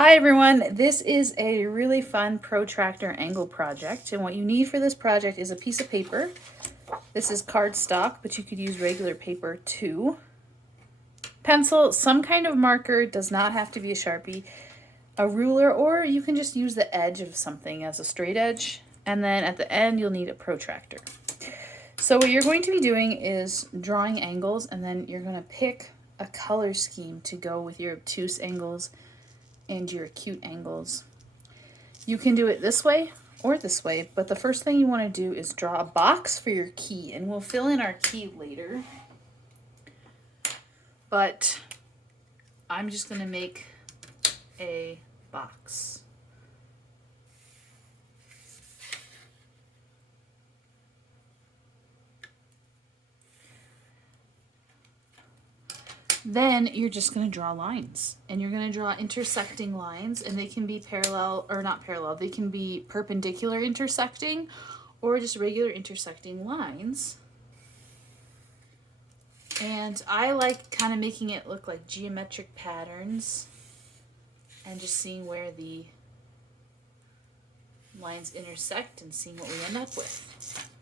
Hi everyone, this is a really fun protractor angle project, and what you need for this project is a piece of paper. This is cardstock, but you could use regular paper too. Pencil, some kind of marker, does not have to be a Sharpie, a ruler, or you can just use the edge of something as a straight edge, and then at the end you'll need a protractor. So what you're going to be doing is drawing angles, and then you're going to pick a color scheme to go with your obtuse angles and your acute angles. You can do it this way or this way, but the first thing you want to do is draw a box for your key, and we'll fill in our key later. But I'm just going to make a box. Then you're just going to draw lines, and you're going to draw intersecting lines, and they can be parallel or not parallel. They can be perpendicular intersecting or just regular intersecting lines. And I like kind of making it look like geometric patterns and just seeing where the lines intersect and seeing what we end up with.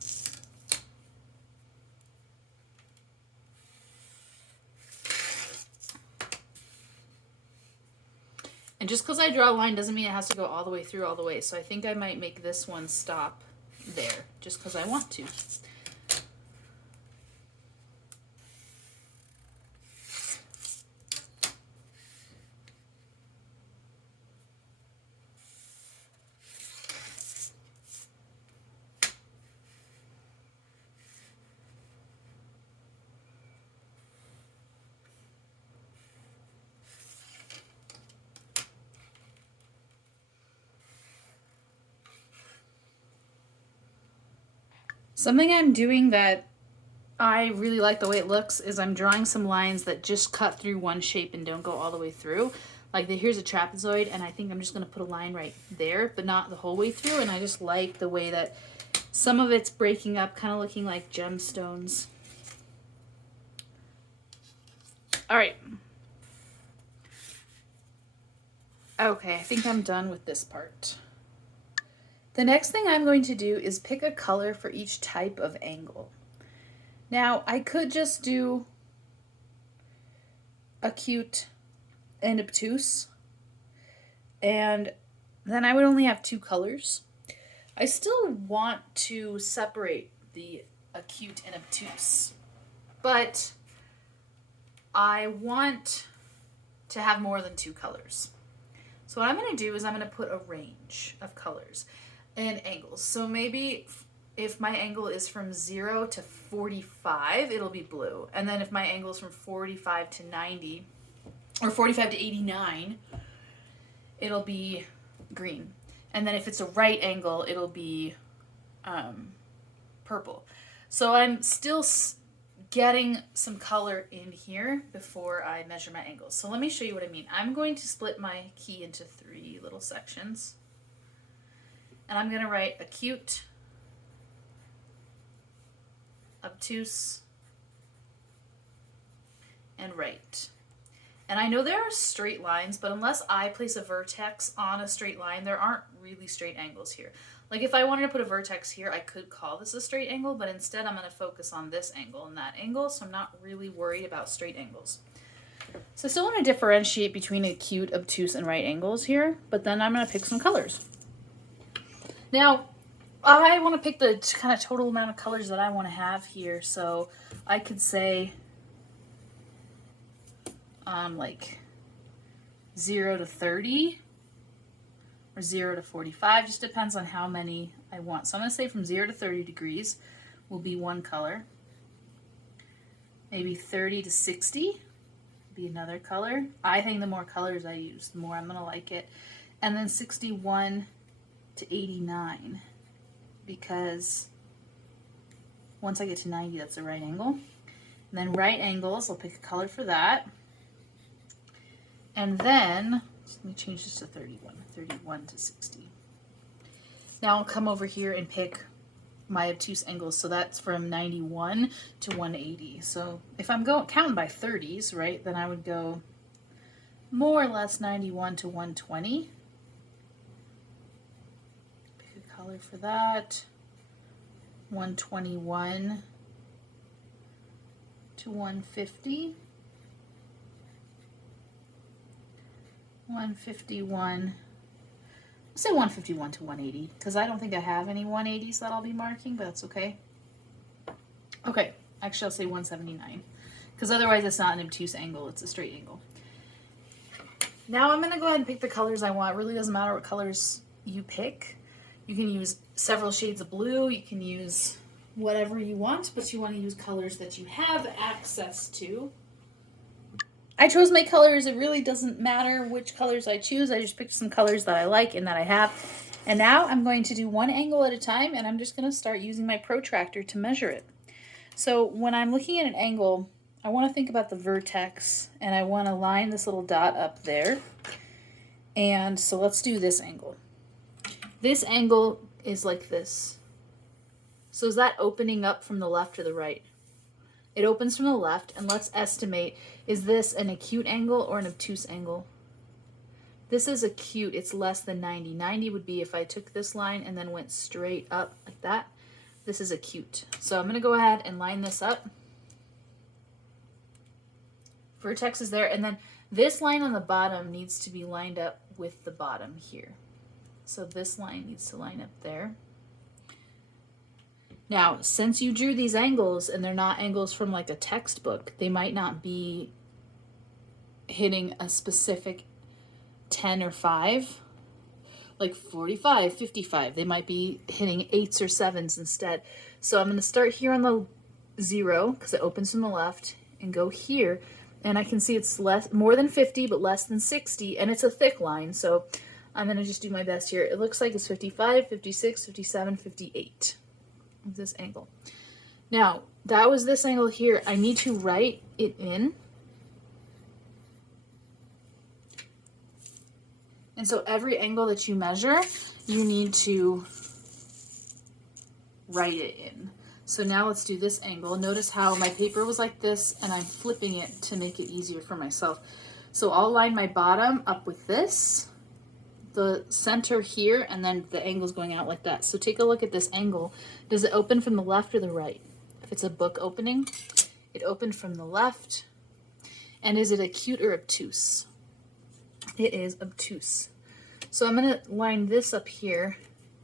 And just because I draw a line doesn't mean it has to go all the way through all the way. So I think I might make this one stop there just because I want to. Something I'm doing that I really like the way it looks is I'm drawing some lines that just cut through one shape and don't go all the way through. Like here's a trapezoid, and I think I'm just going to put a line right there, but not the whole way through. And I just like the way that some of it's breaking up, kind of looking like gemstones. All right. Okay, I think I'm done with this part. The next thing I'm going to do is pick a color for each type of angle. Now, I could just do acute and obtuse, and then I would only have two colors. I still want to separate the acute and obtuse, but I want to have more than two colors. So what I'm going to do is I'm going to put a range of colors and angles. So maybe if my angle is from 0 to 45, it'll be blue. And then if my angle is from 45 to 90, or 45 to 89, it'll be green. And then if it's a right angle, it'll be purple. So I'm still getting some color in here before I measure my angles. So let me show you what I mean. I'm going to split my key into 3 little sections. And I'm going to write acute, obtuse, and right. And I know there are straight lines, but unless I place a vertex on a straight line, there aren't really straight angles here. Like if I wanted to put a vertex here, I could call this a straight angle, but instead I'm going to focus on this angle and that angle, so I'm not really worried about straight angles. So I still want to differentiate between acute, obtuse, and right angles here, but then I'm going to pick some colors. Now, I want to pick the kind of total amount of colors that I want to have here, so I could say like 0 to 30 or 0 to 45, just depends on how many I want. So I'm going to say from 0 to 30 degrees will be one color. Maybe 30 to 60 be another color. I think the more colors I use, the more I'm going to like it. And then 61 to 89, because once I get to 90, that's a right angle. And then right angles, I'll pick a color for that. And then, let me change this to 31 to 60. Now I'll come over here and pick my obtuse angles. So that's from 91 to 180. So if I'm counting by 30s, right, then I would go more or less 91 to 120. Pick a color for that. 121 to 150. 151. I'll say 151 to 180 because I don't think I have any 180s that I'll be marking, but that's okay. Okay, actually I'll say 179 because otherwise it's not an obtuse angle, it's a straight angle. Now I'm going to go ahead and pick the colors I want. It really doesn't matter what colors you pick. You can use several shades of blue, you can use whatever you want, but you want to use colors that you have access to. I chose my colors. It really doesn't matter which colors I choose. I just picked some colors that I like and that I have. And now I'm going to do one angle at a time, and I'm just going to start using my protractor to measure it. So when I'm looking at an angle, I want to think about the vertex, and I want to line this little dot up there. And so let's do this angle. This angle is like this. So is that opening up from the left or the right? It opens from the left, and let's estimate, is this an acute angle or an obtuse angle? This is acute, it's less than 90. 90 would be if I took this line and then went straight up like that. This is acute. So I'm gonna go ahead and line this up. Vertex is there, and then this line on the bottom needs to be lined up with the bottom here. So this line needs to line up there. Now, since you drew these angles and they're not angles from like a textbook, they might not be hitting a specific 10 or 5, like 45, 55. They might be hitting 8s or 7s instead. So I'm going to start here on the 0 because it opens from the left and go here. And I can see it's more than 50, but less than 60. And it's a thick line. So I'm going to just do my best here. It looks like it's 55, 56, 57, 58. This angle. Now, that was this angle here. I need to write it in. And so every angle that you measure, you need to write it in. So now let's do this angle. Notice how my paper was like this, and I'm flipping it to make it easier for myself. So I'll line my bottom up with this, the center here, and then the angle's going out like that. So take a look at this angle. Does it open from the left or the right? If it's a book opening, it opened from the left. And is it acute or obtuse? It is obtuse. So I'm going to line this up here.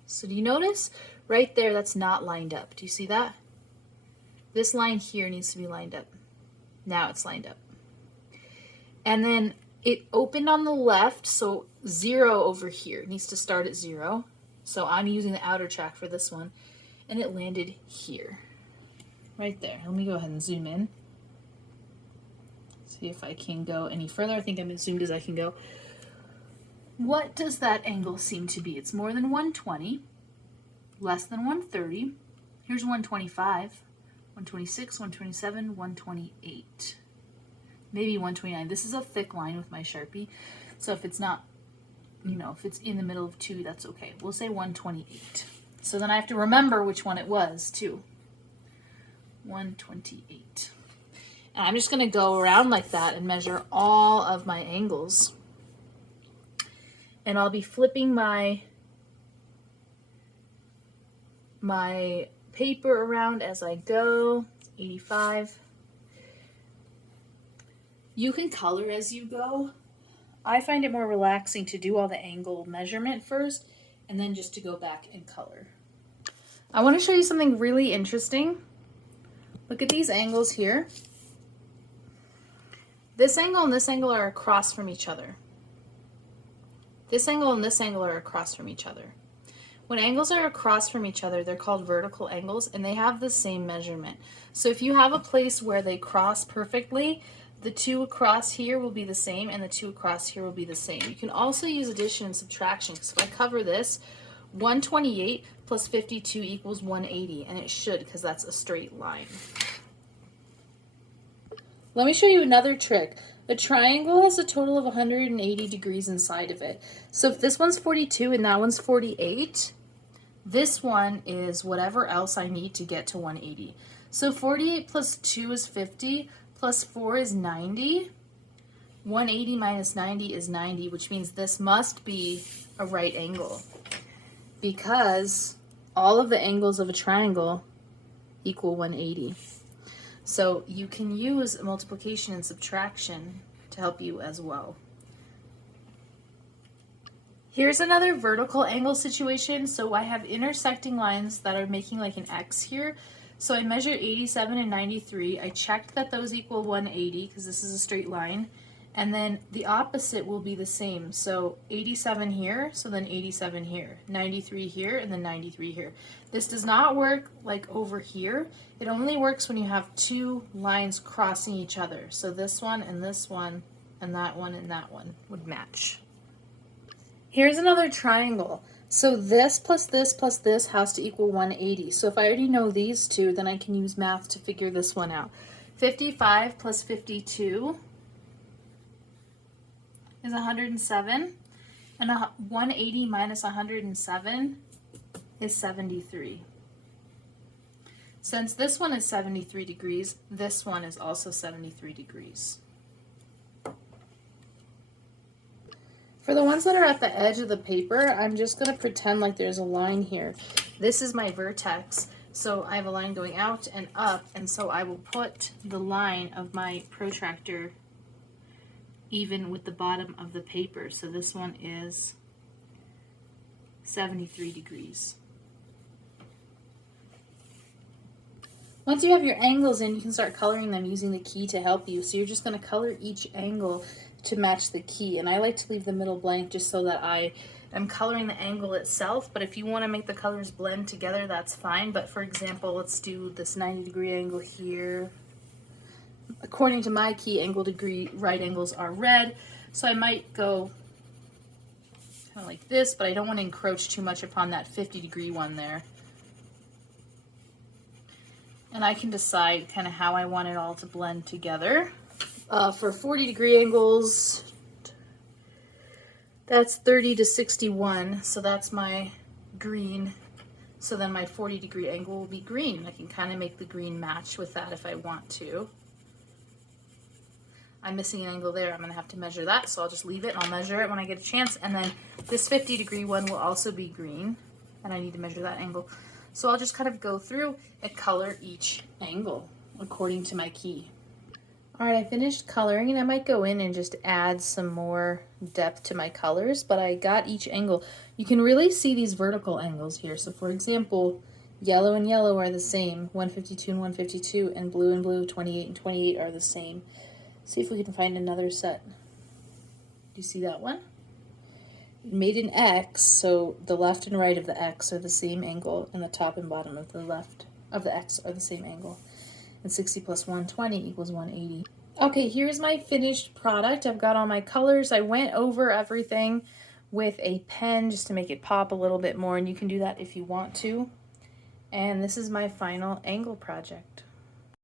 So do you notice right there that's not lined up? Do you see that? This line here needs to be lined up. Now it's lined up. And then it opened on the left, so 0 over here. It needs to start at 0. So I'm using the outer track for this one. And it landed here. Right there. Let me go ahead and zoom in. See if I can go any further. I think I'm as zoomed as I can go. What does that angle seem to be? It's more than 120, less than 130. Here's 125, 126, 127, 128. Maybe 129. This is a thick line with my Sharpie. So if it's not, if it's in the middle of 2, that's okay. We'll say 128. So then I have to remember which one it was, too. 128. And I'm just going to go around like that and measure all of my angles. And I'll be flipping my paper around as I go. 85. You can color as you go. I find it more relaxing to do all the angle measurement first and then just to go back and color. I want to show you something really interesting. Look at these angles here. This angle and this angle are across from each other. This angle and this angle are across from each other. When angles are across from each other, they're called vertical angles, and they have the same measurement. So if you have a place where they cross perfectly, the 2 across here will be the same, and the 2 across here will be the same. You can also use addition and subtraction. So if I cover this, 128 plus 52 equals 180, and it should because that's a straight line. Let me show you another trick. A triangle has a total of 180 degrees inside of it. So if this one's 42 and that one's 48, this one is whatever else I need to get to 180. So 48 plus 2 is 50, plus 4 is 90. 180 minus 90 is 90, which means this must be a right angle because all of the angles of a triangle equal 180. So you can use multiplication and subtraction to help you as well. Here's another vertical angle situation. So I have intersecting lines that are making like an X here. So I measured 87 and 93. I checked that those equal 180 because this is a straight line. And then the opposite will be the same. So 87 here, so then 87 here, 93 here, and then 93 here. This does not work like over here. It only works when you have two lines crossing each other. So this one and that one and that one would match. Here's another triangle. So this plus this plus this has to equal 180. So if I already know these two, then I can use math to figure this one out. 55 plus 52 is 107, and 180 minus 107 is 73. Since this one is 73 degrees, this one is also 73 degrees. For the ones that are at the edge of the paper, I'm just going to pretend like there's a line here. This is my vertex, so I have a line going out and up, and so I will put the line of my protractor even with the bottom of the paper. So this one is 73 degrees. Once you have your angles in, you can start coloring them using the key to help you. So you're just going to color each angle to match the key. And I like to leave the middle blank just so that I am coloring the angle itself. But if you want to make the colors blend together, that's fine. But for example, let's do this 90-degree angle here. According to my key, angle degree right angles are red, so I might go kind of like this, but I don't want to encroach too much upon that 50-degree one there. And I can decide kind of how I want it all to blend together. For 40-degree angles, that's 30 to 61, so that's my green. So then my 40-degree angle will be green. I can kind of make the green match with that if I want to. I'm missing an angle there. I'm going to have to measure that, so I'll just leave it and I'll measure it when I get a chance. And then this 50-degree one will also be green, and I need to measure that angle. So I'll just kind of go through and color each angle according to my key. All right, I finished coloring, and I might go in and just add some more depth to my colors, but I got each angle. You can really see these vertical angles here. So for example, yellow and yellow are the same, 152 and 152, and blue, 28 and 28 are the same. See if we can find another set. Do you see that one? It made an X, so the left and right of the X are the same angle, and the top and bottom of the left of the X are the same angle. And 60 plus 120 equals 180. Okay, here's my finished product. I've got all my colors. I went over everything with a pen just to make it pop a little bit more, and you can do that if you want to. And this is my final angle project.